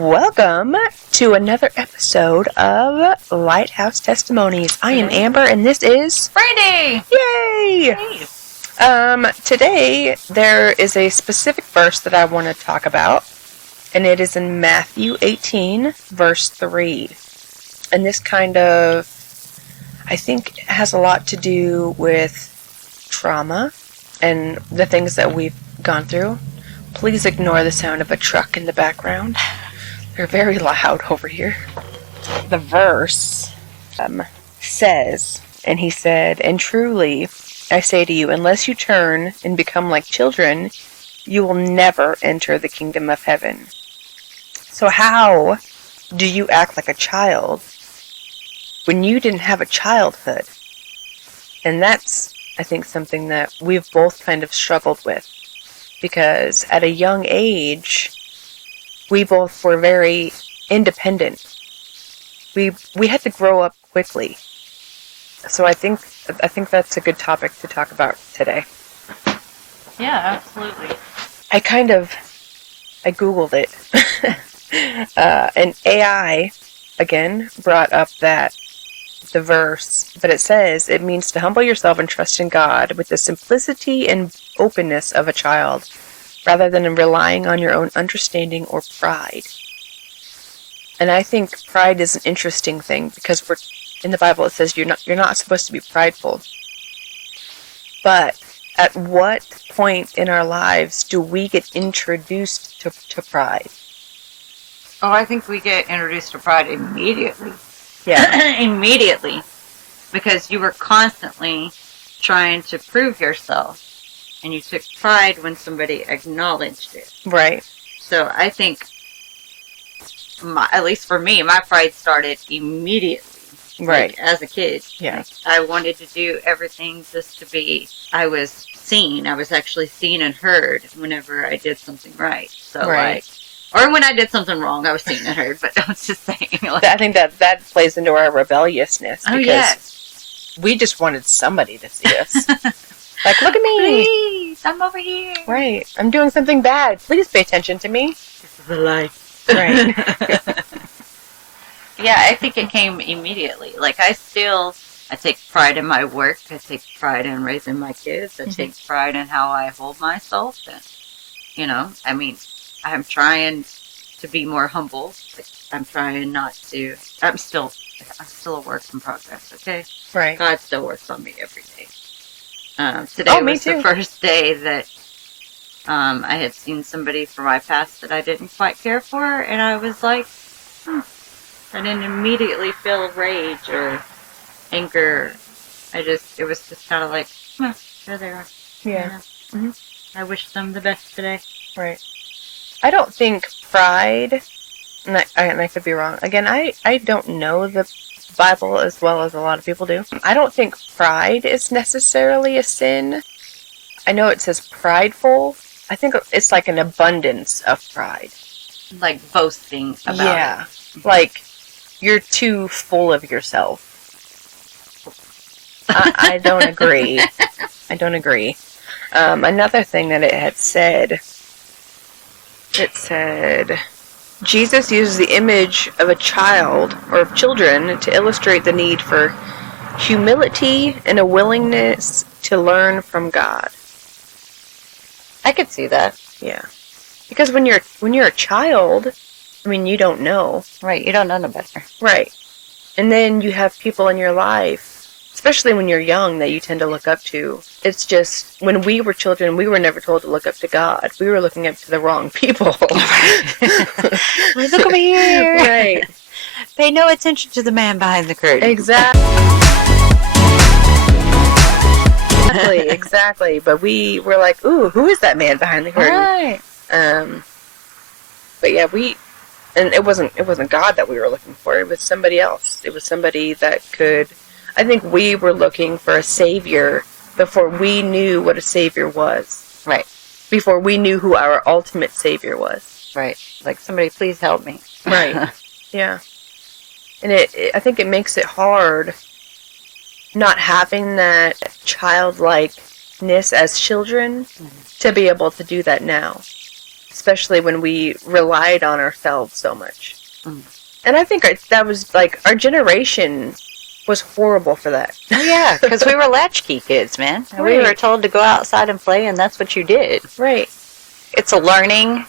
Welcome to another episode of Lighthouse Testimonies. I am Amber, and this is Brandy! Yay! Hey. Today, there is a specific verse that I want to talk about, and it is in Matthew 18, verse 3. And this kind of, I think, has a lot to do with trauma and the things that we've gone through. Please ignore the sound of a truck in the background. They're very loud over here. The verse says, and he said, "And truly, I say to you, unless you turn and become like children, you will never enter the kingdom of heaven." So how do you act like a child when you didn't have a childhood? And that's, I think, something that we've both kind of struggled with. Because at a young age, we both were very independent. We had to grow up quickly. So I think that's a good topic to talk about today. Yeah, absolutely. I Googled it. And AI, again, brought up the verse, but it says it means to humble yourself and trust in God with the simplicity and openness of a child, rather than relying on your own understanding or pride. And I think pride is an interesting thing because in the Bible it says you're not supposed to be prideful. But at what point in our lives do we get introduced to pride? Oh, I think we get introduced to pride immediately. Yeah. Immediately. Because you were constantly trying to prove yourself. And you took pride when somebody acknowledged it. Right. So I think, at least for me, my pride started immediately. Right. Like, as a kid. Yeah. Like, I wanted to do everything just to be, I was seen. I was actually seen and heard whenever I did something right. So, right. Or when I did something wrong, I was seen and heard, but I was just saying. Like, I think that plays into our rebelliousness. Oh, because yes. we just wanted somebody to see us. Like, look at me. Please, I'm over here. Right. I'm doing something bad. Please pay attention to me. This is a life. Right. Yeah, I think it came immediately. Like, I take pride in my work. I take pride in raising my kids. I take pride in how I hold myself. And, I'm trying to be more humble. I'm trying not to. I'm still a work in progress. Okay. Right. God still works on me every day. Today was the first day that I had seen somebody from my past that I didn't quite care for, and I was like, I didn't immediately feel rage or anger. It was just kind of like, there they are. Yeah. Mm-hmm. I wish them the best today. Right. I don't think pride, and I could be wrong. Again, I don't know the Bible as well as a lot of people do. I don't think pride is necessarily a sin. I know it says prideful. I think it's like an abundance of pride. Like boasting about it. Yeah. Like you're too full of yourself. I don't agree. I don't agree. Another thing that it said, Jesus uses the image of a child or of children to illustrate the need for humility and a willingness to learn from God. I could see that. Yeah. Because when you're a child, you don't know. Right, you don't know no better. Right. And then you have people in your life, especially when you're young, that you tend to look up to. It's just, when we were children, we were never told to look up to God. We were looking up to the wrong people. Look over here. Right. Pay no attention to the man behind the curtain. Exactly. But we were like, ooh, who is that man behind the curtain? Right. But yeah, and it wasn't God that we were looking for. It was somebody else. It was somebody that could. I think we were looking for a savior before we knew what a savior was. Right. Before we knew who our ultimate savior was. Right. Like, somebody please help me. Right. Yeah. And I think it makes it hard not having that childlikeness as children to be able to do that now. especially when we relied on ourselves so much. And I think that was like our generation was horrible for that. Oh, yeah, because we were latchkey kids, man. Right. We were told to go outside and play, and that's what you did. Right. It's a learning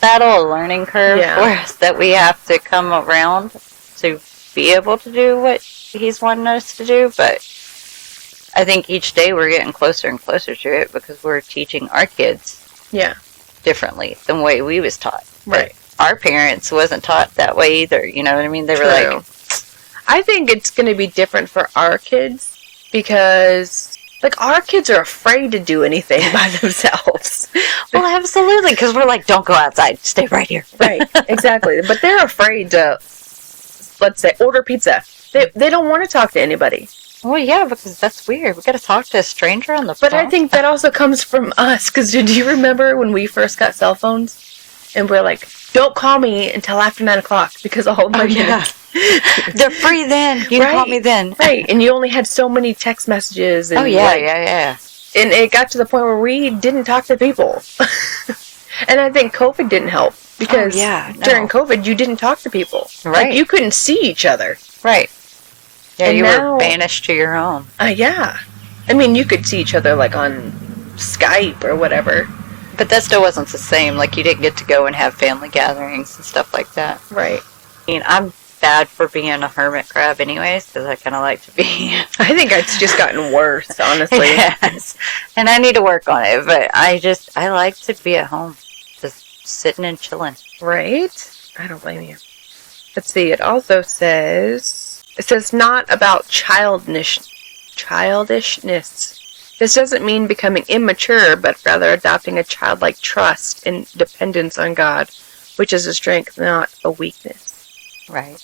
battle, a learning curve for us that we have to come around to be able to do what he's wanting us to do. But I think each day we're getting closer and closer to it because we're teaching our kids differently than the way we was taught. Right. But our parents wasn't taught that way either. You know what I mean? They were like... I think it's going to be different for our kids because, like, our kids are afraid to do anything by themselves. Well, absolutely, because we're like, don't go outside, stay right here. Right, exactly. But they're afraid to, let's say, order pizza. They don't want to talk to anybody. Well, yeah, because that's weird. We got to talk to a stranger on the phone. But I think that also comes from us, because do you remember when we first got cell phones? And we're like, don't call me until after 9 o'clock because all my kids... They're free then. You can call me then. Right, and you only had so many text messages. And yeah. And it got to the point where we didn't talk to people. And I think COVID didn't help because during COVID you didn't talk to people. Right. Like, you couldn't see each other. Right. Yeah, and you were banished to your home. Yeah. I mean, you could see each other like on Skype or whatever. But that still wasn't the same. Like, you didn't get to go and have family gatherings and stuff like that. Right. I mean, I'm bad for being a hermit crab anyways, because I kind of like to be... I think it's just gotten worse, honestly. Yes. And I need to work on it, but I like to be at home, just sitting and chilling. Right? I don't blame you. Let's see, it also says not about childishness. This doesn't mean becoming immature, but rather adopting a childlike trust and dependence on God, which is a strength, not a weakness. Right.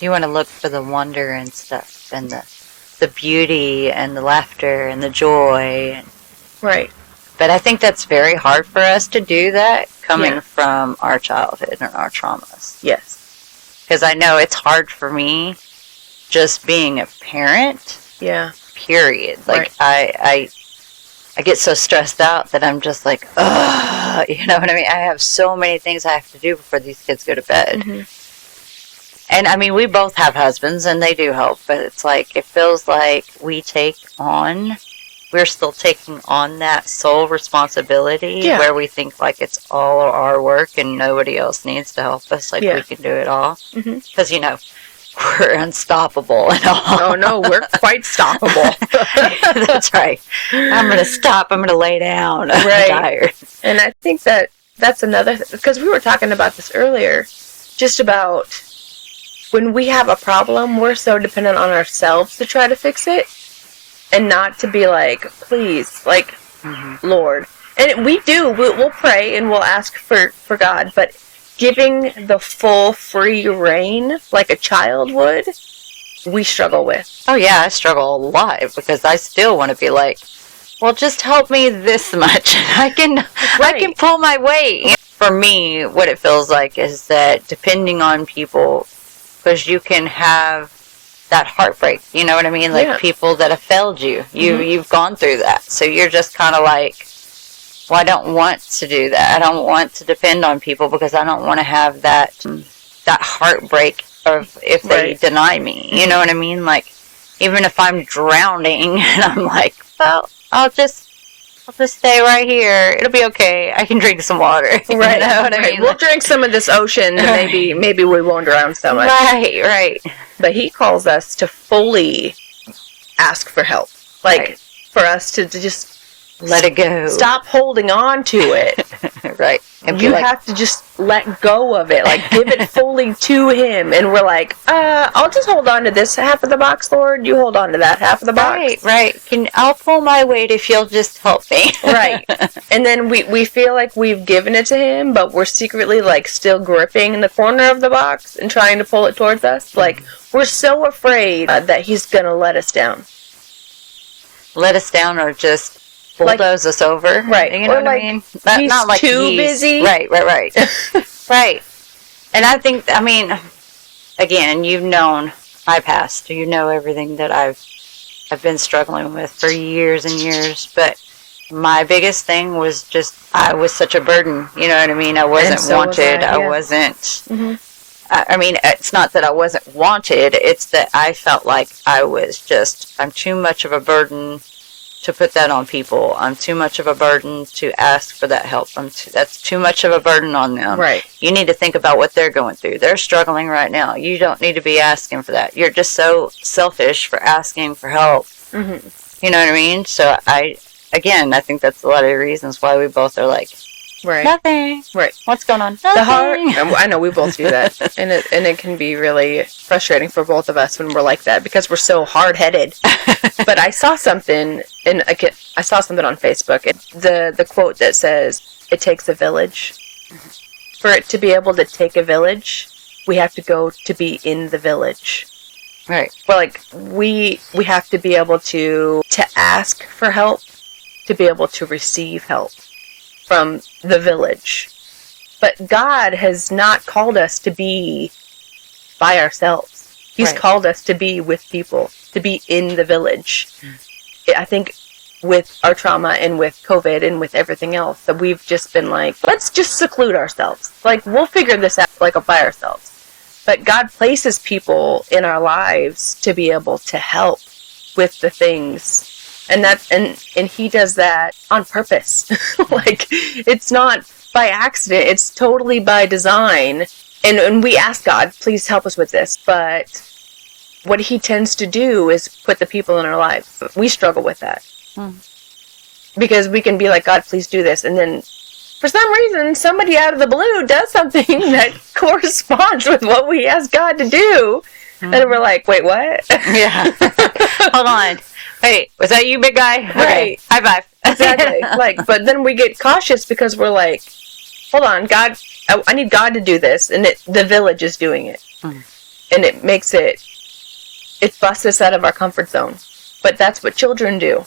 You want to look for the wonder and stuff, and the beauty, and the laughter, and the joy. Right. But I think that's very hard for us to do that, coming from our childhood and our traumas. Yes. Because I know it's hard for me, just being a parent. Yeah. Period. Like, I get so stressed out that I'm just like, ugh, you know what I mean? I have so many things I have to do before these kids go to bed. Mm-hmm. And I mean, we both have husbands and they do help, but it's like, it feels like we're still taking on that sole responsibility where we think like it's all our work and nobody else needs to help us. Like, we can do it all. Because, you know, we're unstoppable and all. Oh, no, we're quite stoppable. That's right. I'm going to stop. I'm going to lay down. Right. I'm tired. And I think that's another... Because we were talking about this earlier. Just about when we have a problem, we're so dependent on ourselves to try to fix it. And not to be like, please, like, Lord. And we'll pray and we'll ask for God. But... giving the full free reign like a child would, we struggle with. Oh yeah, I struggle a lot because I still want to be like, well, just help me this much. I can pull my weight. For me, what it feels like is that depending on people, because you can have that heartbreak, you know what I mean? Like people that have failed you. You've gone through that. So you're just kind of like, well, I don't want to do that. I don't want to depend on people because I don't want to have that heartbreak of if they deny me. You know what I mean? Like, even if I'm drowning and I'm like, well, I'll just stay right here. It'll be okay. I can drink some water. Right. You know what I mean? We'll drink some of this ocean and maybe we won't drown so much. Right. But he calls us to fully ask for help. Like, for us to just... let it go. Stop holding on to it. Right. And you have to just let go of it. Like, give it fully to him. And we're like, I'll just hold on to this half of the box, Lord. You hold on to that half of the box. Right. I'll pull my weight if you'll just help me. Right. And then we feel like we've given it to him, but we're secretly, like, still gripping in the corner of the box and trying to pull it towards us. Like, we're so afraid that he's going to let us down. Let us down or just... bulldoze us over. Right. You know what I mean? He's not like too busy. Right. Right. And I think, I mean, again, you've known my past. You know everything that I've been struggling with for years and years. But my biggest thing was just, I was such a burden. You know what I mean? I wasn't wanted. I wasn't. Mm-hmm. I mean, it's not that I wasn't wanted. It's that I felt like I'm too much of a burden to put that on people. I'm too much of a burden to ask for that help. That's too much of a burden on them. Right. You need to think about what they're going through. They're struggling right now. You don't need to be asking for that. You're just so selfish for asking for help. Mm-hmm. You know what I mean? So I think that's a lot of the reasons why we both are like, right. Nothing. Right. What's going on? Nothing. The heart. I know we both do that, and it can be really frustrating for both of us when we're like that because we're so hard-headed. But I saw something on Facebook. The quote that says, "It takes a village." For it to be able to take a village, we have to go to be in the village. Right. Well, like we have to be able to ask for help, to be able to receive help from the village. But God has not called us to be by ourselves. He's called us to be with people, to be in the village. I think with our trauma and with COVID and with everything else, that we've just been like, let's just seclude ourselves. Like, we'll figure this out like by ourselves. But God places people in our lives to be able to help with the things. And he does that on purpose. Like, it's not by accident. It's totally by design. And we ask God, please help us with this. But what he tends to do is put the people in our lives. We struggle with that. Because we can be like, God, please do this. And then for some reason, somebody out of the blue does something that corresponds with what we ask God to do. And we're like, wait, what? Yeah. Hold on. Hey, was that you, big guy? Right. Okay. High five. Exactly. But then we get cautious because we're like, hold on, God, I need God to do this. And the village is doing it. And it makes it busts us out of our comfort zone. But that's what children do.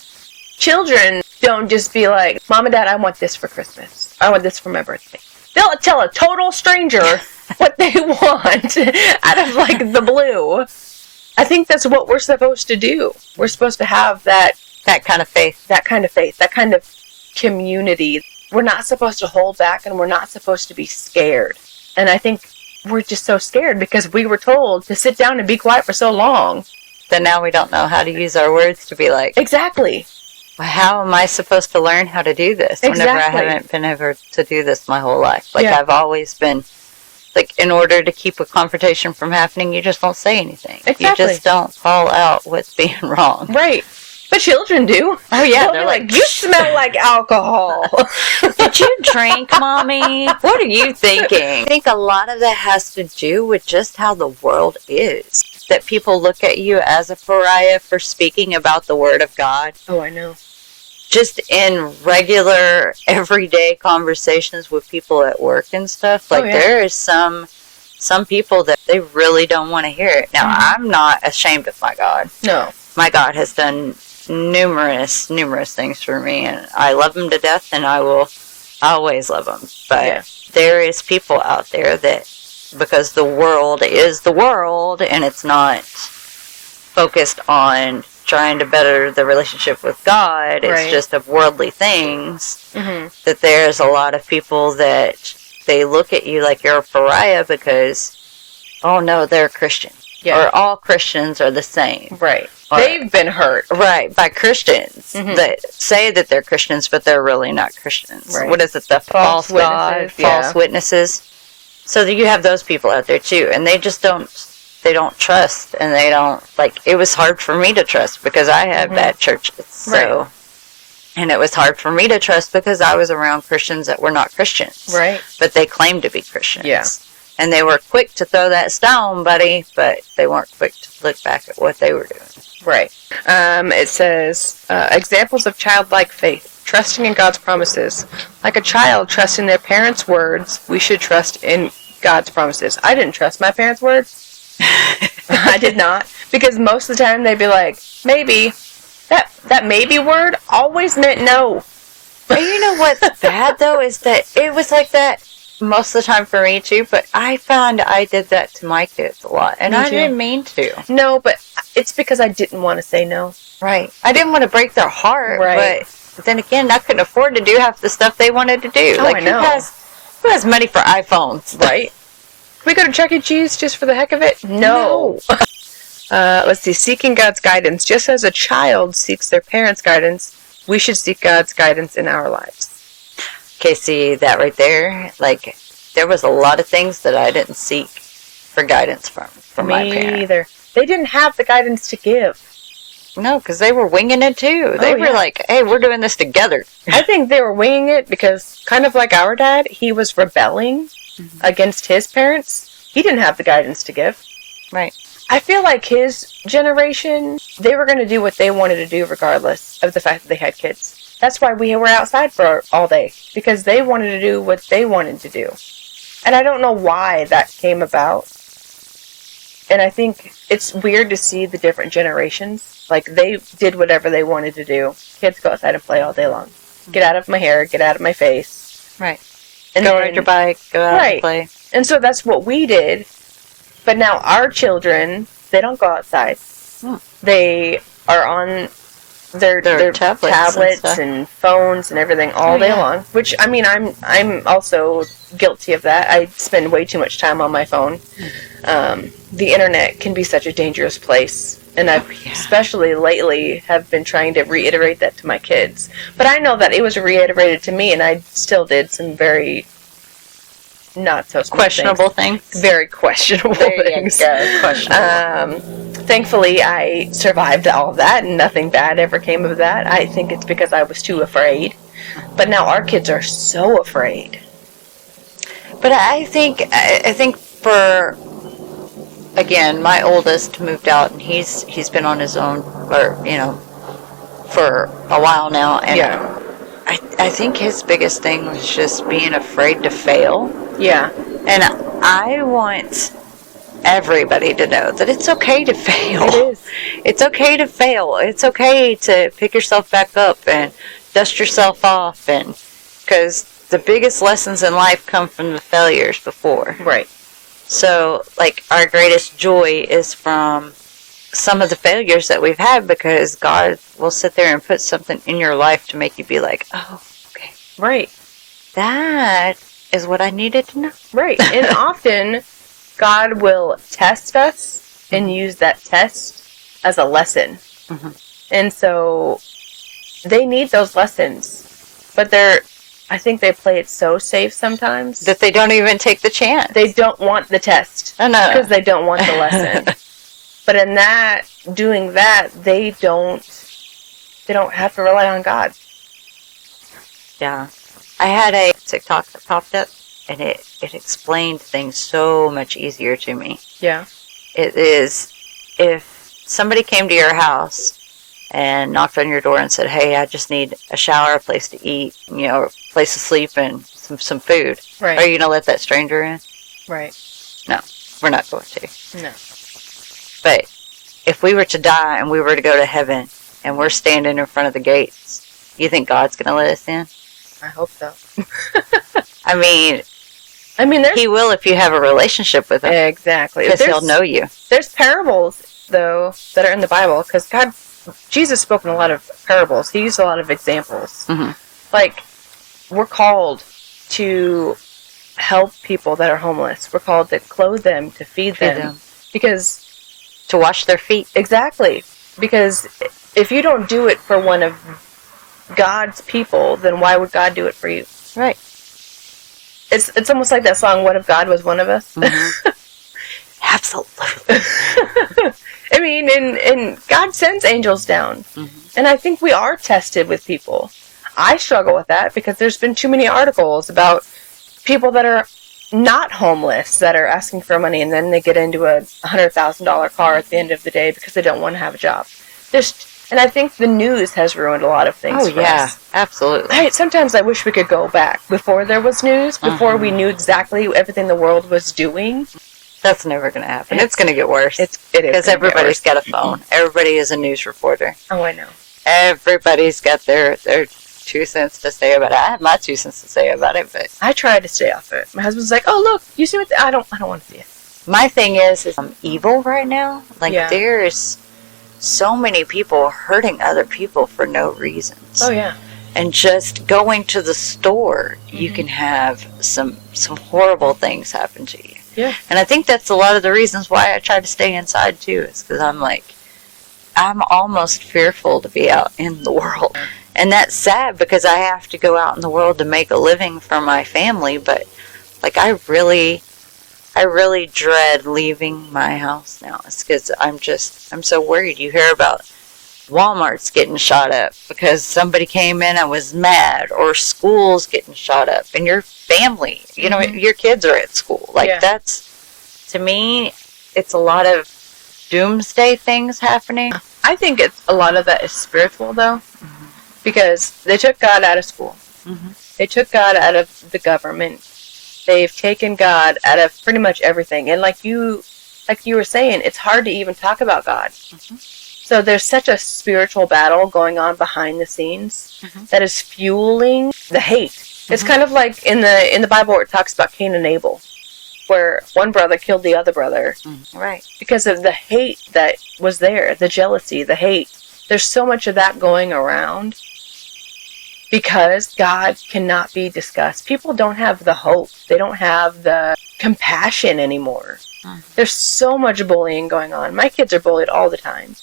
Children don't just be like, Mom and Dad, I want this for Christmas. I want this for my birthday. They'll tell a total stranger what they want out of like the blue. I think that's what we're supposed to do. We're supposed to have that kind of faith, that kind of community. We're not supposed to hold back, and we're not supposed to be scared. And I think we're just so scared because we were told to sit down and be quiet for so long. That now we don't know how to use our words to be like, exactly. How am I supposed to learn how to do this whenever I haven't been able to do this my whole life? Like, I've always been, like, in order to keep a confrontation from happening, you just don't say anything. Exactly. You just don't call out what's being wrong. Right. But children do. Oh, yeah. They're like, you smell like alcohol. Did you drink, Mommy? What are you thinking? I think a lot of that has to do with just how the world is. That people look at you as a pariah for speaking about the Word of God. Oh, I know. Just in regular, everyday conversations with people at work and stuff. Like, there is some people that they really don't want to hear it. Now, I'm not ashamed of my God. No. My God has done numerous things for me, and I love him to death, and I will always love him. But there is people out there that, because the world is the world, and it's not focused on trying to better the relationship with God, it's just of worldly things, that there's a lot of people that they look at you like you're a pariah because, oh no, they're a Christian. Yeah. Or all Christians are the same. Right. They've been hurt. Right, by Christians that say that they're Christians, but they're really not Christians. Right. What is it? The false God, false witnesses. So you have those people out there too, and they just don't trust, and they don't, like, it was hard for me to trust because I had bad churches. So, and it was hard for me to trust because I was around Christians that were not Christians. Right. But they claimed to be Christians. Yeah. And they were quick to throw that stone, buddy, but they weren't quick to look back at what they were doing. Right. It says, examples of childlike faith, trusting in God's promises. Like a child trusting their parents' words, we should trust in God's promises. I didn't trust my parents' words. I did not. Because most of the time they'd be like, maybe. That maybe word always meant no. And you know what's bad, though, is that it was like that most of the time for me, too. But I found I did that to my kids a lot. And I didn't mean to. No, but it's because I didn't want to say no. Right. I didn't want to break their heart. Right. But then again, I couldn't afford to do half the stuff they wanted to do. Oh, I know. Who has money for iPhones? Right. We go to Chuck E. Cheese just for the heck of it? No. Let's see. Seeking God's guidance. Just as a child seeks their parents' guidance, we should seek God's guidance in our lives. Okay, see that right there? Like, there was a lot of things that I didn't seek for guidance from my parents. Me either. They didn't have the guidance to give. No, because they were winging it too. They were like, hey, we're doing this together. I think they were winging it because, kind of like our dad, he was rebelling against his parents. He didn't have the guidance to give. Right. I feel like his generation, they were going to do what they wanted to do regardless of the fact that they had kids. That's why we were outside for all day, because they wanted to do what they wanted to do. And I don't know why that came about. And I think it's weird to see the different generations. Like, they did whatever they wanted to do. Kids go outside and play all day long. Get out of my hair, get out of my face. Right. And go ride your bike, go out and play. And so that's what we did. But now our children, they don't go outside. They are on their tablets and phones and everything all day long. Which, I mean, I'm also guilty of that. I spend way too much time on my phone. The internet can be such a dangerous place. And I've, especially lately, have been trying to reiterate that to my kids. But I know that it was reiterated to me, and I still did some very not so questionable things. Very questionable things. Questionable. Thankfully, I survived all of that, and nothing bad ever came of that. I think it's because I was too afraid. But now our kids are so afraid. But I think for, again, my oldest moved out, and he's been on his own, for a while now, and I think his biggest thing was just being afraid to fail. Yeah. And I want everybody to know that it's okay to fail. It is. It's okay to fail. It's okay to pick yourself back up and dust yourself off, and because the biggest lessons in life come from the failures before. Right. So, like, our greatest joy is from some of the failures that we've had, because God will sit there and put something in your life to make you be like, oh, okay. Right. That is what I needed to know. Right. And often, God will test us and use that test as a lesson. Mm-hmm. And so, they need those lessons. But I think they play it so safe sometimes that they don't even take the chance. They don't want the test. I know. Because they don't want the lesson. But in doing that, they don't have to rely on God. Yeah. I had a TikTok that popped up, and it explained things so much easier to me. Yeah. It is, if somebody came to your house and knocked on your door and said, hey, I just need a shower, a place to eat, a place to sleep, and some food. Right. Are you going to let that stranger in? Right. No, we're not going to. No. But if we were to die and we were to go to heaven and we're standing in front of the gates, you think God's going to let us in? I hope so. I mean, there's... He will if you have a relationship with Him. Exactly. Because He'll know you. There's parables, though, that are in the Bible, because Jesus spoke in a lot of parables. He used a lot of examples. Mm-hmm. Like, we're called to help people that are homeless. We're called to clothe them, to feed them. Because... to wash their feet. Exactly. Because if you don't do it for one of God's people, then why would God do it for you? Right. It's almost like that song, What If God Was One of Us? Mm-hmm. Absolutely. I mean, and God sends angels down. Mm-hmm. And I think we are tested with people. I struggle with that because there's been too many articles about people that are not homeless that are asking for money, and then they get into a $100,000 car at the end of the day because they don't want to have a job. And I think the news has ruined a lot of things for us. Absolutely. Sometimes I wish we could go back before there was news, before we knew exactly everything the world was doing. That's never going to happen. It's going to get worse. It is. Because everybody's got a phone. Everybody is a news reporter. Oh, I know. Everybody's got their 2 cents to say about it. I have my 2 cents to say about it, but I try to stay off it. My husband's like, "Oh, look, you see what? I don't want to see it." My thing is evil right now. Like there's so many people hurting other people for no reasons. Oh yeah. And just going to the store, you can have some horrible things happen to you. Yeah. And I think that's a lot of the reasons why I try to stay inside too, is because I'm almost fearful to be out in the world. And that's sad because I have to go out in the world to make a living for my family, but I really dread leaving my house now. It's because I'm so worried. You hear about Walmart's getting shot up because somebody came in and was mad, or schools getting shot up, and your family, your kids are at school. That's, to me, it's a lot of doomsday things happening. I think a lot of that is spiritual, though, because they took God out of school. They took God out of the government. They've taken God out of pretty much everything. And like you were saying, it's hard to even talk about God. So there's such a spiritual battle going on behind the scenes that is fueling the hate. It's kind of like in the Bible where it talks about Cain and Abel, where one brother killed the other brother. Right. Because of the hate that was there, the jealousy, the hate. There's so much of that going around because God cannot be discussed. People don't have the hope. They don't have the compassion anymore. There's so much bullying going on. My kids are bullied all the time.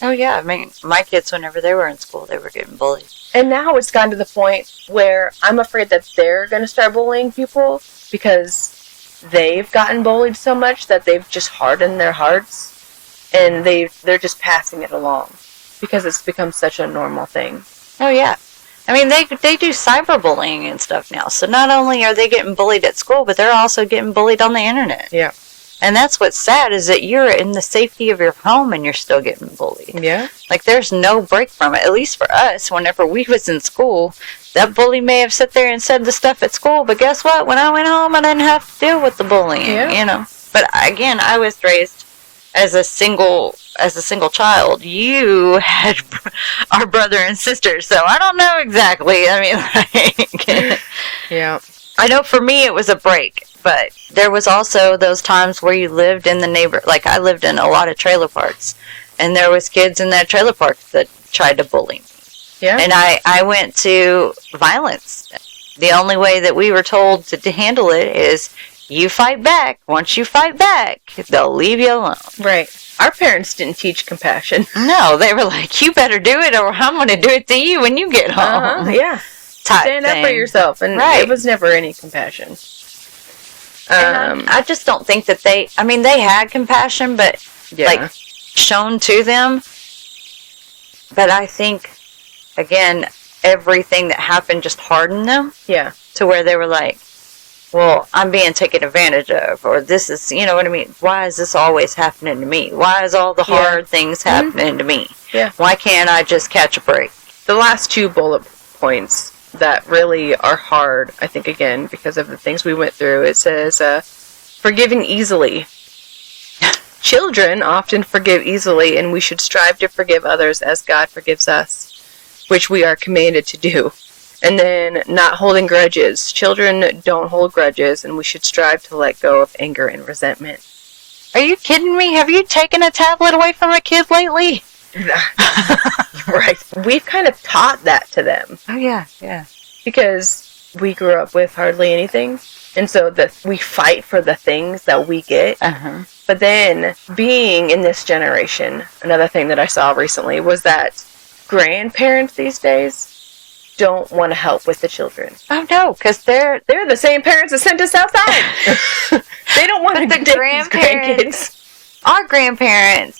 Oh, yeah. I mean, my kids, whenever they were in school, they were getting bullied. And now it's gotten to the point where I'm afraid that they're going to start bullying people because they've gotten bullied so much that they've just hardened their hearts, and they're just passing it along because it's become such a normal thing. Oh, yeah. I mean, they do cyberbullying and stuff now. So not only are they getting bullied at school, but they're also getting bullied on the internet. Yeah. And that's what's sad, is that you're in the safety of your home and you're still getting bullied. Yeah. There's no break from it. At least for us, whenever we was in school, that bully may have sat there and said the stuff at school, but guess what? When I went home, I didn't have to deal with the bullying, But again, I was raised as a single child. You had our brother and sister, so I don't know exactly. I mean, yeah. I know for me it was a break. But there was also those times where you lived in the I lived in a lot of trailer parks, and there was kids in that trailer park that tried to bully me. Yeah. And I went to violence. The only way that we were told to handle it is you fight back. Once you fight back, they'll leave you alone. Right. Our parents didn't teach compassion. No, they were like, you better do it or I'm going to do it to you when you get home. Yeah. Stand up for yourself. And it was never any compassion. I just don't think that they had compassion, but shown to them. But I think, again, everything that happened just hardened them. Yeah. To where they were like, well, I'm being taken advantage of, or this is, you know what I mean? Why is this always happening to me? Why is all the hard things happening to me? Yeah. Why can't I just catch a break? The last two bullet points that really are hard, I think, again, because of the things we went through. It says, forgiving easily. Children often forgive easily, and we should strive to forgive others as God forgives us, which we are commanded to do. And then, not holding grudges. Children don't hold grudges, and we should strive to let go of anger and resentment. Are you kidding me? Have you taken a tablet away from a kid lately? Right. We've kind of taught that to them. Oh, yeah, yeah. Because we grew up with hardly anything. And so we fight for the things that we get. But then, being in this generation, another thing that I saw recently was that grandparents these days don't want to help with the children. Oh, no, because they're the same parents that sent us outside. They don't want to take these grandkids. Our grandparents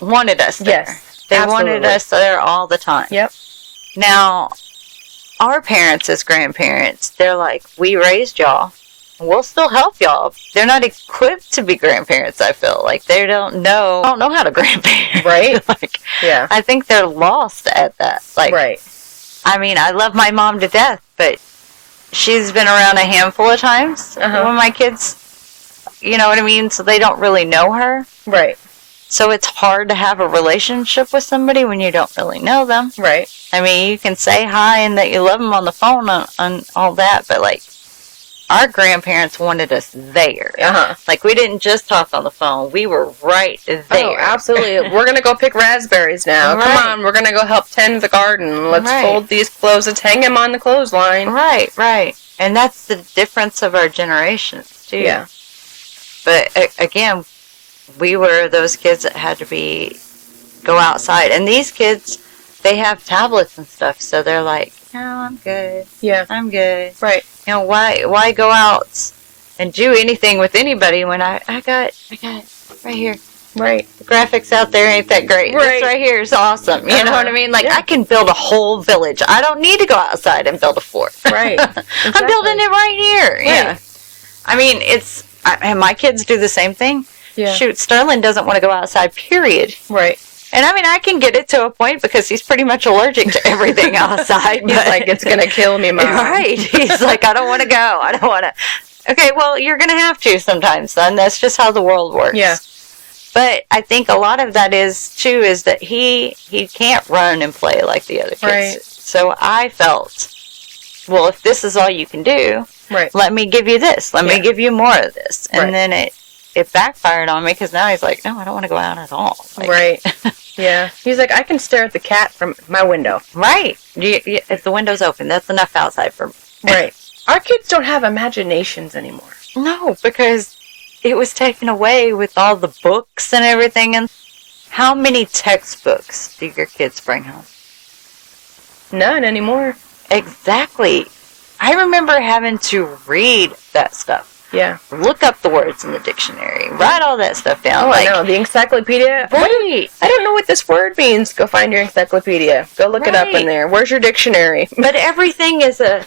wanted us there. Yes. They absolutely. wanted us there all the time. Yep. Now, our parents as grandparents, they're like, we raised y'all. We'll still help y'all. They're not equipped to be grandparents, I feel. Like, they don't know how to grandparent. Right. Yeah. I think they're lost at that. Right. I mean, I love my mom to death, but she's been around a handful of times when my kids, you know what I mean? So they don't really know her. Right. So it's hard to have a relationship with somebody when you don't really know them. Right. I mean, you can say hi and that you love them on the phone and all that, but our grandparents wanted us there. Like, we didn't just talk on the phone. We were right there. Oh, absolutely. We're going to go pick raspberries now. Right. Come on, we're going to go help tend the garden. Let's fold these clothes. Let's hang them on the clothesline. Right, right. And that's the difference of our generations, too. Yeah. But, again, we were those kids that had to go outside. And these kids, they have tablets and stuff, so they're like, no, I'm good. Yeah. I'm good. Right. You know, why go out and do anything with anybody when I got it right here. Right. The graphics out there ain't that great. Right. This right here is awesome. You know what I mean? Like, I can build a whole village. I don't need to go outside and build a fort. Right. Exactly. I'm building it right here. Right. Yeah. I mean, and my kids do the same thing. Yeah. Shoot, Sterling doesn't want to go outside, period. Right. And I mean, I can get it to a point because he's pretty much allergic to everything outside. He's like, it's going to kill me, Mom. Right. He's like, I don't want to go. I don't want to. Okay, well, you're going to have to sometimes, son. That's just how the world works. Yeah. But I think a lot of that is that he can't run and play like the other kids. Right. So I felt, well, if this is all you can do, let me give you this. Let me give you more of this. And then it backfired on me because now he's like, no, I don't want to go out at all. Like, right. Yeah. He's like, I can stare at the cat from my window. Right. If the window's open, that's enough outside for me. Right. Our kids don't have imaginations anymore. No, because it was taken away with all the books and everything. And how many textbooks do your kids bring home? None anymore. Exactly. I remember having to read that stuff. Yeah. Look up the words in the dictionary. Write all that stuff down. Oh, I know. The encyclopedia. Right. I don't know what this word means. Go find your encyclopedia. Go look it up in there. Where's your dictionary? But everything is a,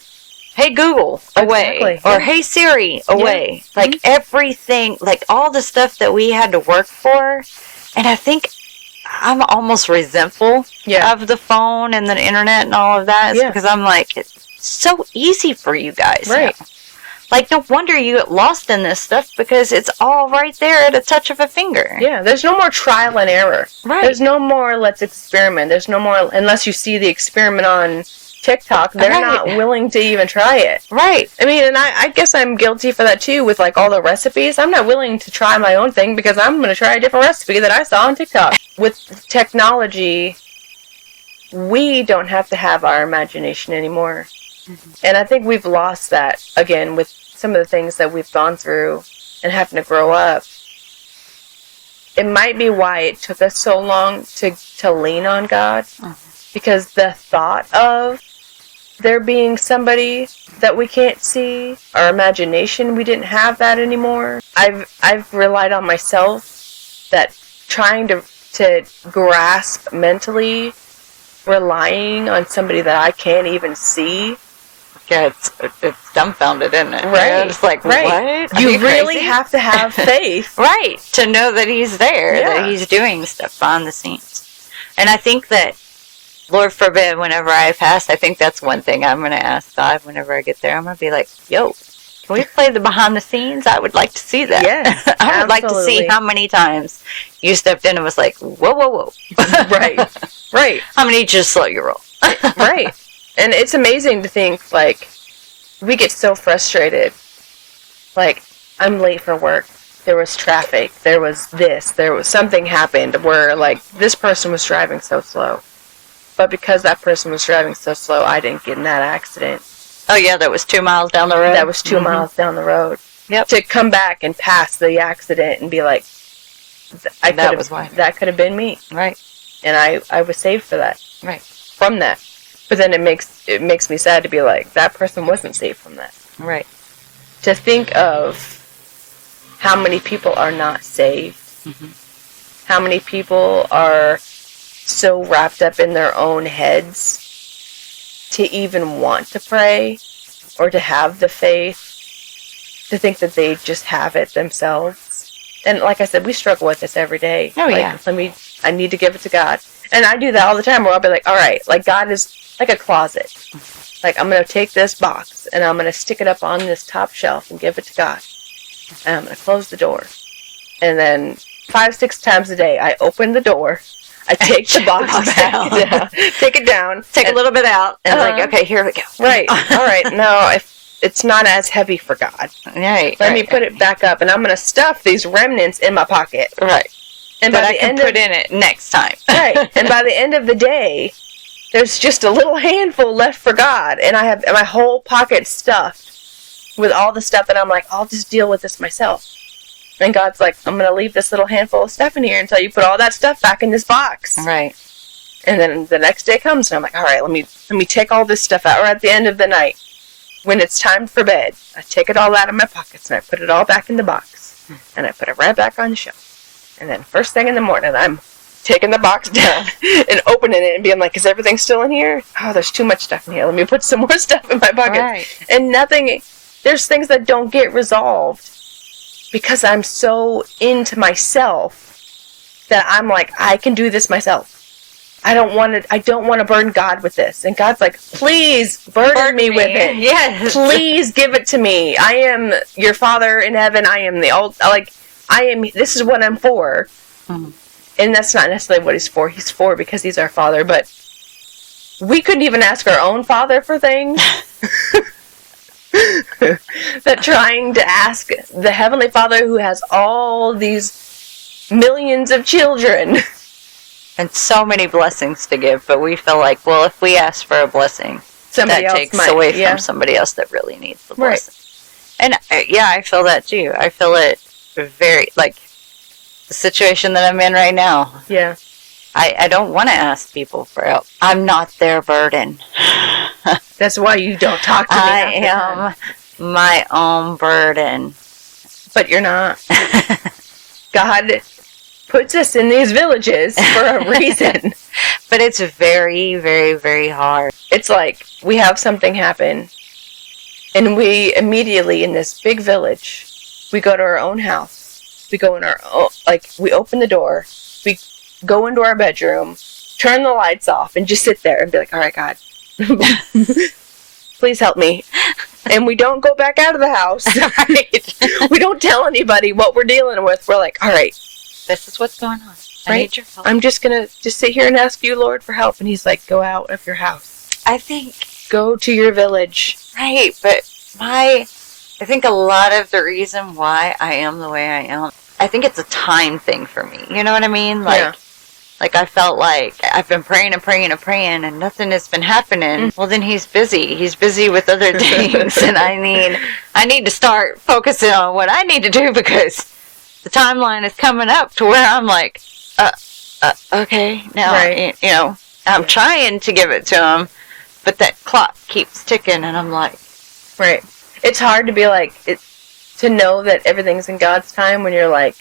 hey, Google, away. Exactly. Or, hey, Siri, away. Yeah. Like, everything, like, all the stuff that we had to work for. And I think I'm almost resentful of the phone and the internet and all of that. Yeah. Because I'm like, it's so easy for you guys. Right. Now. Like, no wonder you get lost in this stuff because it's all right there at a touch of a finger. Yeah, there's no more trial and error. Right. There's no more let's experiment. There's no more, unless you see the experiment on TikTok, they're not willing to even try it. Right. I mean, and I guess I'm guilty for that too with like all the recipes. I'm not willing to try my own thing because I'm going to try a different recipe that I saw on TikTok. With technology, we don't have to have our imagination anymore. Mm-hmm. And I think we've lost that, again, with some of the things that we've gone through and having to grow up. It might be why it took us so long to lean on God. Mm-hmm. Because the thought of there being somebody that we can't see, our imagination, we didn't have that anymore. I've relied on myself that trying to grasp mentally, relying on somebody that I can't even see. Yeah, it's dumbfounded, isn't it? Right. It's like, what? You really have to have faith. Right. To know that he's there, that he's doing stuff behind the scenes. And I think that, Lord forbid, whenever I pass, I think that's one thing I'm going to ask God whenever I get there. I'm going to be like, yo, can we play the behind the scenes? I would like to see that. Yes, I would like to see how many times you stepped in and was like, whoa, whoa, whoa. Right. Right. I'm going to need you to slow your roll. Right. And it's amazing to think, like, we get so frustrated. Like, I'm late for work. There was traffic. There was this. There was something happened where, like, this person was driving so slow. But because that person was driving so slow, I didn't get in that accident. Oh, yeah, that was 2 miles down the road? That was 2 miles down the road. Yep. To come back and pass the accident and be like, that could have been me. Right. And I was saved for that. Right. From that. But then it makes me sad to be like, that person wasn't saved from that. Right. To think of how many people are not saved. Mm-hmm. How many people are so wrapped up in their own heads to even want to pray or to have the faith, to think that they just have it themselves. And like I said, we struggle with this every day. Oh, like, yeah. I need to give it to God. And I do that all the time where I'll be like, all right, like God is like a closet. Like, I'm going to take this box and I'm going to stick it up on this top shelf and give it to God. And I'm going to close the door. And then 5-6 times a day, I open the door. I take the box back down. Take it down. Take a little bit out. And like, okay, here we go. Right. All right. Now, it's not as heavy for God. Right. Let me put it back up, and I'm going to stuff these remnants in my pocket. Right. And that I can put in it next time. Right. And by the end of the day, there's just a little handful left for God, and I have my whole pocket stuffed with all the stuff that I'm like, I'll just deal with this myself. And God's like, I'm going to leave this little handful of stuff in here until you put all that stuff back in this box. Right. And then the next day comes, and I'm like, all right, let me take all this stuff out. Or at the end of the night, when it's time for bed, I take it all out of my pockets, and I put it all back in the box. And I put it right back on the shelf. And then first thing in the morning, I'm taking the box down and opening it and being like, is everything still in here? Oh, there's too much stuff in here. Let me put some more stuff in my pocket. Right. And there's things that don't get resolved because I'm so into myself that I'm like, I can do this myself. I don't want to burden God with this. And God's like, please burden me with it. Yes. Please give it to me. I am your Father in heaven. I am this is what I'm for. Mm. And that's not necessarily what he's for. He's for because he's our Father. But we couldn't even ask our own Father for things. That trying to ask the Heavenly Father who has all these millions of children. And so many blessings to give, but we feel like, well, if we ask for a blessing, that takes away from somebody else that really needs the blessing. Right. And yeah, I feel that too. I feel it very, like, the situation that I'm in right now. Yeah. I don't want to ask people for help. I'm not their burden. That's why you don't talk to me. I am my own burden. But you're not. God puts us in these villages for a reason. But it's very, very, very hard. It's like we have something happen, and we immediately, in this big village, we go to our own house. We go in our own, we open the door, we go into our bedroom, turn the lights off, and just sit there and be like, all right, God, please help me. And we don't go back out of the house. Right? We don't tell anybody what we're dealing with. We're like, all right, this is what's going on. I need your help. I'm just going to sit here and ask you, Lord, for help. And he's like, go out of your house. I think. Go to your village. Right, but I think a lot of the reason why I am the way I am, I think it's a time thing for me. You know what I mean? Like I felt like I've been praying and praying and praying and nothing has been happening. Well, then he's busy. He's busy with other things. And I need to start focusing on what I need to do because the timeline is coming up to where I'm like, okay, now, right. I'm trying to give it to him, but that clock keeps ticking and I'm like. Right. It's hard to be like, to know that everything's in God's time when you're like,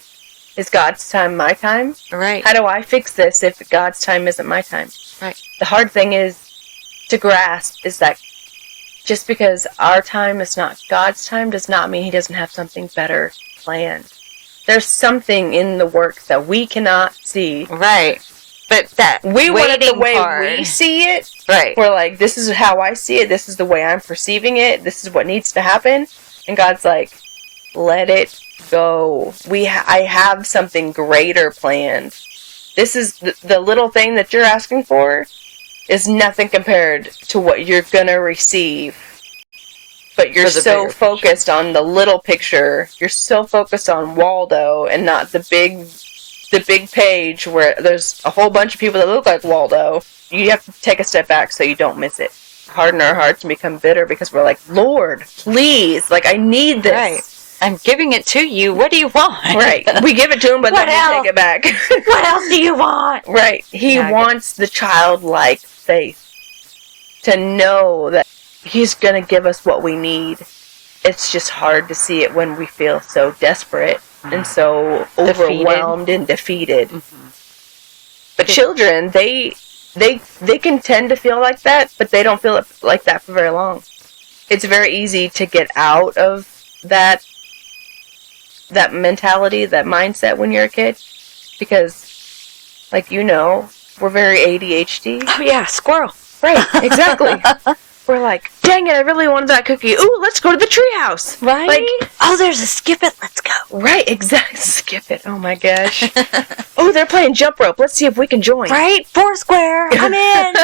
is God's time my time? Right. How do I fix this if God's time isn't my time? Right. The hard thing is to grasp is that just because our time is not God's time does not mean he doesn't have something better planned. There's something in the work that we cannot see. Right. But that we want it the way we see it. Right. We're like, this is how I see it. This is the way I'm perceiving it. This is what needs to happen. And God's like, let it go. I have something greater planned. This is the little thing that you're asking for is nothing compared to what you're going to receive. But you're so focused on the little picture. You're so focused on Waldo and not the big page where there's a whole bunch of people that look like Waldo. You have to take a step back so you don't miss it. Harden our hearts and become bitter because we're like, Lord, please, I need this. Right. I'm giving it to you. What do you want? Right. We give it to him, but then we take it back. What else do you want? Right. He wants the childlike faith to know that he's going to give us what we need. It's just hard to see it when we feel so desperate and so overwhelmed and defeated. Mm-hmm. But children, they can tend to feel like that, but they don't feel it like that for very long. It's very easy to get out of that mentality, that mindset when you're a kid, because, we're very ADHD. Oh yeah, squirrel. Right, exactly. we're like, dang it, I really wanted that cookie. Ooh, let's go to the treehouse. Right? Like, oh, there's a skip it. Let's go. Right, exactly. Skip it. Oh, my gosh. Oh, they're playing jump rope. Let's see if we can join. Right? Foursquare. I'm in.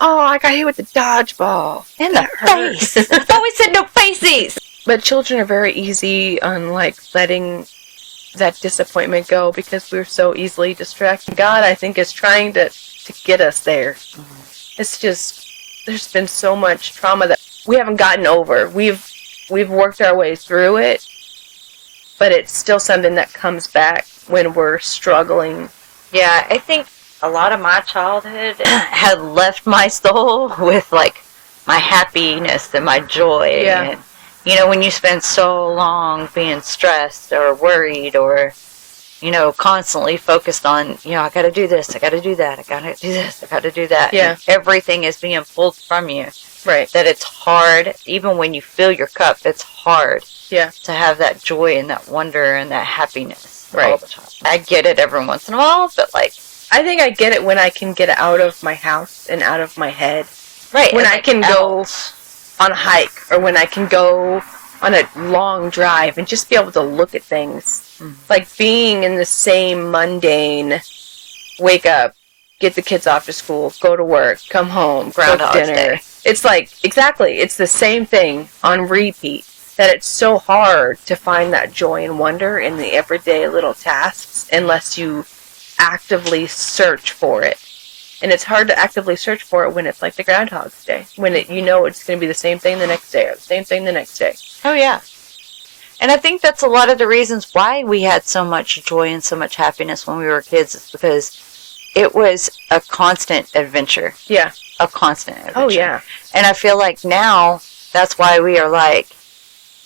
Oh, I got hit with the dodgeball. In the face. I thought we said no faces. But children are very easy on, like, letting that disappointment go because we're so easily distracted. God, I think, is trying to get us there. Mm-hmm. It's just... There's been so much trauma that we haven't gotten over. We've worked our way through it, but it's still something that comes back when we're struggling. Yeah, I think a lot of my childhood had left my soul with, like, my happiness and my joy. Yeah. And, you know, when you spend so long being stressed or worried or, you know, constantly focused on, you know, I got to do this, I got to do that, I got to do this, I got to do that. Yeah. And everything is being pulled from you. Right. That it's hard, even when you fill your cup, it's hard. Yeah. To have that joy and that wonder and that happiness right. all the time. I get it every once in a while, but, like... I think I get it when I can get out of my house and out of my head. Right. When I can go on a hike or when I can go on a long drive and just be able to look at things. Mm-hmm. Like being in the same mundane, wake up, get the kids off to school, go to work, come home, cook dinner. Day. It's like, exactly, it's the same thing on repeat. That it's so hard to find that joy and wonder in the everyday little tasks unless you actively search for it. And it's hard to actively search for it when it's like the Groundhog's Day. When you know it's going to be the same thing the next day or the same thing the next day. Oh, yeah. And I think that's a lot of the reasons why we had so much joy and so much happiness when we were kids. Is because it was a constant adventure. Yeah. A constant adventure. Oh, yeah. And I feel like now that's why we are like,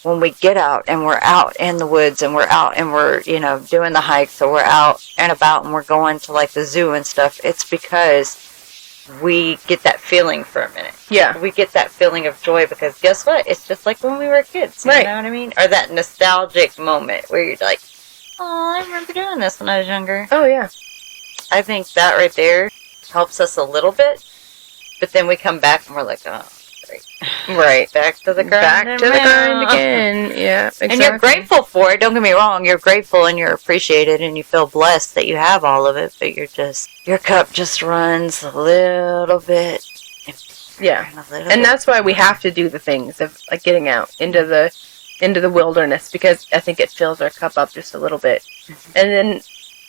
when we get out and we're out in the woods and we're out and we're, you know, doing the hikes or we're out and about and we're going to like the zoo and stuff, it's because we get that feeling for a minute. Yeah. We get that feeling of joy because guess what? It's just like when we were kids. You right. know what I mean? Or that nostalgic moment where you're like, oh, I remember doing this when I was younger. Oh, yeah. I think that right there helps us a little bit. But then we come back and we're like, oh, great. Right. Back to the grind. Back to the grind again. Yeah, exactly. And you're grateful for it. Don't get me wrong. You're grateful and you're appreciated and you feel blessed that you have all of it. But your cup just runs a little bit. Yeah. And that's why we have to do the things of like getting out into the wilderness, because I think it fills our cup up just a little bit. Mm-hmm. And then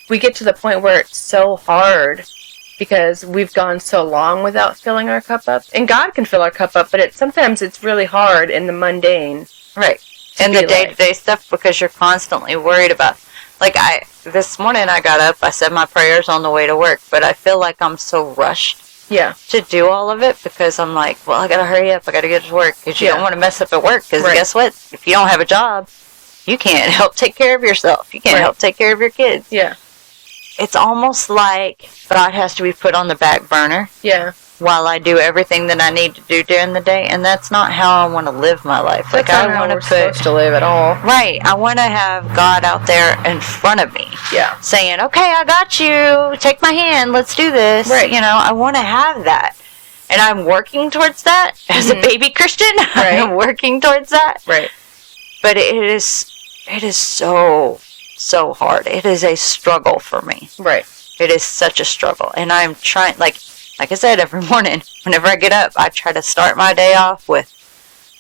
we get to the point where it's so hard because we've gone so long without filling our cup up. And God can fill our cup up, but sometimes it's really hard in the mundane. Right. And the day-to-day stuff, because you're constantly worried about, like this morning I got up, I said my prayers on the way to work, but I feel like I'm so rushed. Yeah. To do all of it because I'm like, well, I got to hurry up. I got to get to work because you don't want to mess up at work because guess what? If you don't have a job, you can't help take care of yourself. You can't help take care of your kids. Yeah. It's almost like God has to be put on the back burner. Yeah. While I do everything that I need to do during the day, and that's not how I want to live my life. That's like I want to supposed to live at all. Right. I want to have God out there in front of me. Yeah. Saying, "Okay, I got you. Take my hand. Let's do this." Right. You know, I want to have that, and I'm working towards that as a baby Christian. Right. I'm working towards that. Right. But it is so hard. It is a struggle for me. Right. It is such a struggle, and I'm trying like I said, every morning, whenever I get up, I try to start my day off with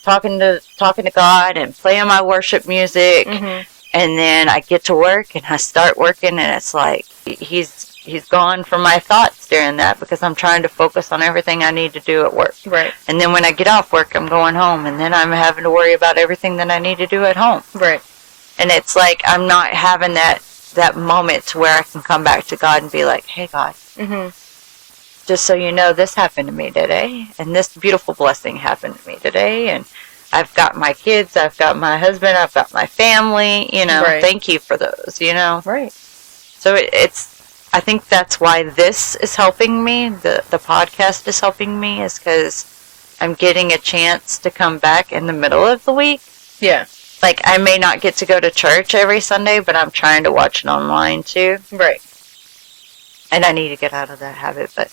talking to God and playing my worship music. Mm-hmm. And then I get to work and I start working, and it's like he's gone from my thoughts during that because I'm trying to focus on everything I need to do at work. Right. And then when I get off work, I'm going home, and then I'm having to worry about everything that I need to do at home. Right. And it's like I'm not having that moment to where I can come back to God and be like, "Hey, God." Mm-hmm. Just so you know, this happened to me today, and this beautiful blessing happened to me today, and I've got my kids, I've got my husband, I've got my family, you know, thank you for those, you know. Right. So I think that's why this is helping me, the podcast is helping me, is because I'm getting a chance to come back in the middle of the week. Yeah. Like, I may not get to go to church every Sunday, but I'm trying to watch it online, too. Right. And I need to get out of that habit, but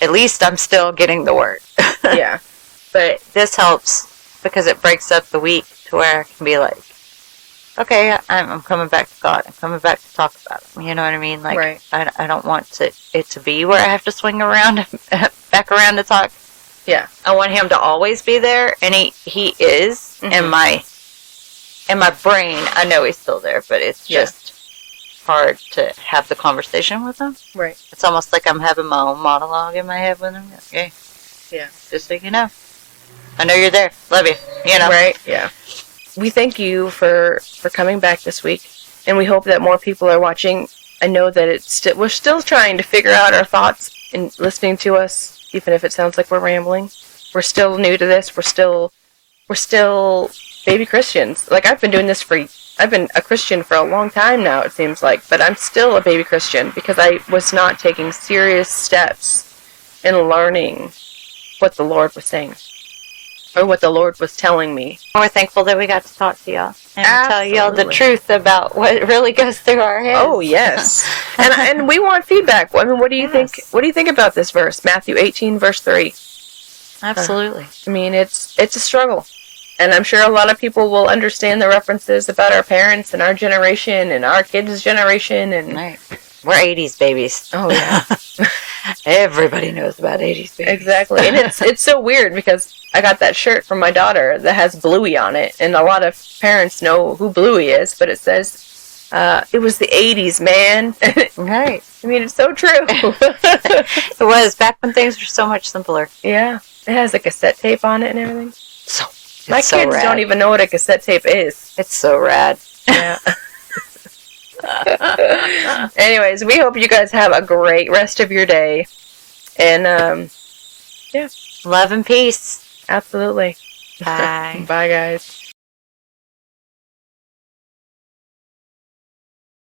at least I'm still getting the word. Yeah. But this helps because it breaks up the week to where I can be like, okay, I'm coming back to God. I'm coming back to talk about Him. You know what I mean? Like, right. I don't want it to be where I have to swing around, back around to talk. Yeah. I want Him to always be there, and He is in my brain. I know He's still there, but it's just hard to have the conversation with Him. Right. It's almost like I'm having my own monologue in my head with Him. Okay. Yeah. Just so you know. I know you're there. Love you. You know. Right. Yeah. We thank you for coming back this week, and we hope that more people are watching. I know that we're still trying to figure out our thoughts and listening to us, even if it sounds like we're rambling. We're still new to this. We're still baby Christians. Like, I've been a Christian for a long time now, it seems like, but I'm still a baby Christian because I was not taking serious steps in learning what the Lord was saying. Or what the Lord was telling me. We're thankful that we got to talk to y'all and tell Absolutely. y'all the truth about what really goes through our heads. Oh, yes. and we want feedback. I mean, what do you think? What do you think about this verse, Matthew 18, verse 3? Absolutely. I mean, it's a struggle, and I'm sure a lot of people will understand the references about our parents and our generation and our kids' generation. And right. We're 80s babies. Oh yeah. Everybody knows about 80s babies. Exactly. And it's so weird because I got that shirt from my daughter that has Bluey on it, and a lot of parents know who Bluey is, but it says it was the 80s, man. Right. I mean, it's so true. It was back when things were so much simpler. Yeah. It has a cassette tape on it and everything. My so kids rad. don't even know what a cassette tape is. It's so rad. Yeah. Anyways, we hope you guys have a great rest of your day. And, yeah. Love and peace. Absolutely. Bye. Bye, guys.